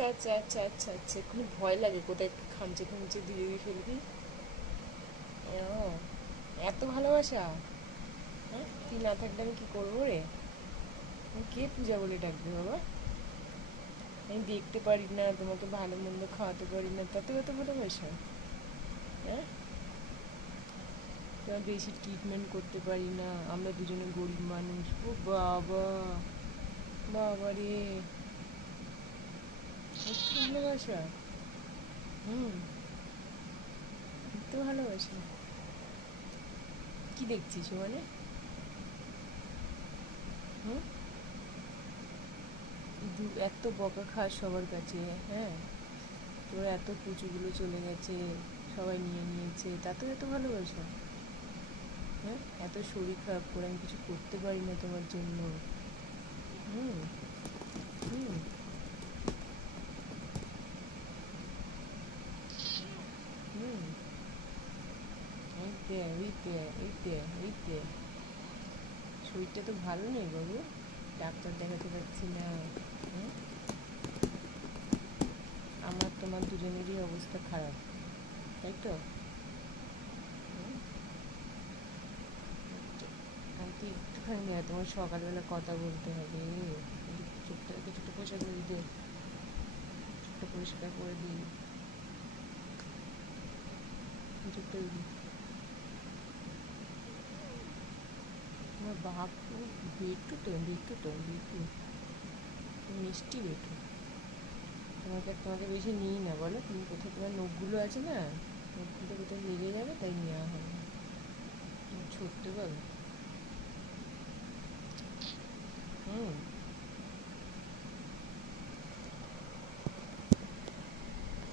আচ্ছা আচ্ছা আচ্ছা আচ্ছা আচ্ছা, কোনো ভয় লাগে কোথায় একটু খামচে খামচে দিয়ে দিয়ে ফেলবি? ও, এত ভালোবাসা? হ্যাঁ, তুই না থাকলে আমি কি করবো রে? আমি কে পূজা বলে ডাকবে বাবা? আমি দেখতে পারি না, তোমাকে ভালো মন্দ খাওয়াতে পারি না, তাতে এত ভালোবাসা? হ্যাঁ, তোমার বেশি ট্রিটমেন্ট করতে পারি না, আমরা দুজনে গরিব মানুষ। ও বাবা, বাবা রে, এত ভালোবাসা? হুম, এত ভালোবাসা? কি দেখছিস মানে? হুম, এত বকা খাস সবার কাছে? হ্যাঁ, তোর এত পুচুগুলো চলে গেছে, সবাই নিয়ে নিয়েছে, তাতেও এত ভালোবাসা? হ্যাঁ, এত শরীর খারাপ করে আমি কিছু করতে পারি না তোমার জন্য? হুম, হুম, হুম, এই দে, ওই দে, এই দে, এই দে। শরীরটা তো ভালো নেই বাবু, ডাক্তার দেখাতে পারছি না। হুম, আমার তোমার দুজনেরই অবস্থা খারাপ, তাই তো? হুম, আন্টি একটুখানি না, তোমার সকালবেলা কথা বলতে হবে। চোখটা কিছুটা পয়সা করে দিতে, চোখটা পরিষ্কার করে দিই, চোখটা। আমার বাপ বেটু তো, বেটু তো, বেটু, মিষ্টি বেটু। তোমাকে বেশি নিই না বলো, তুমি কোথায় তোমার নখগুলো আছে না, নখগুলো কোথায় লেগে যাবে, তাই নেওয়া হয় না। তুমি ছোট্ট বলো।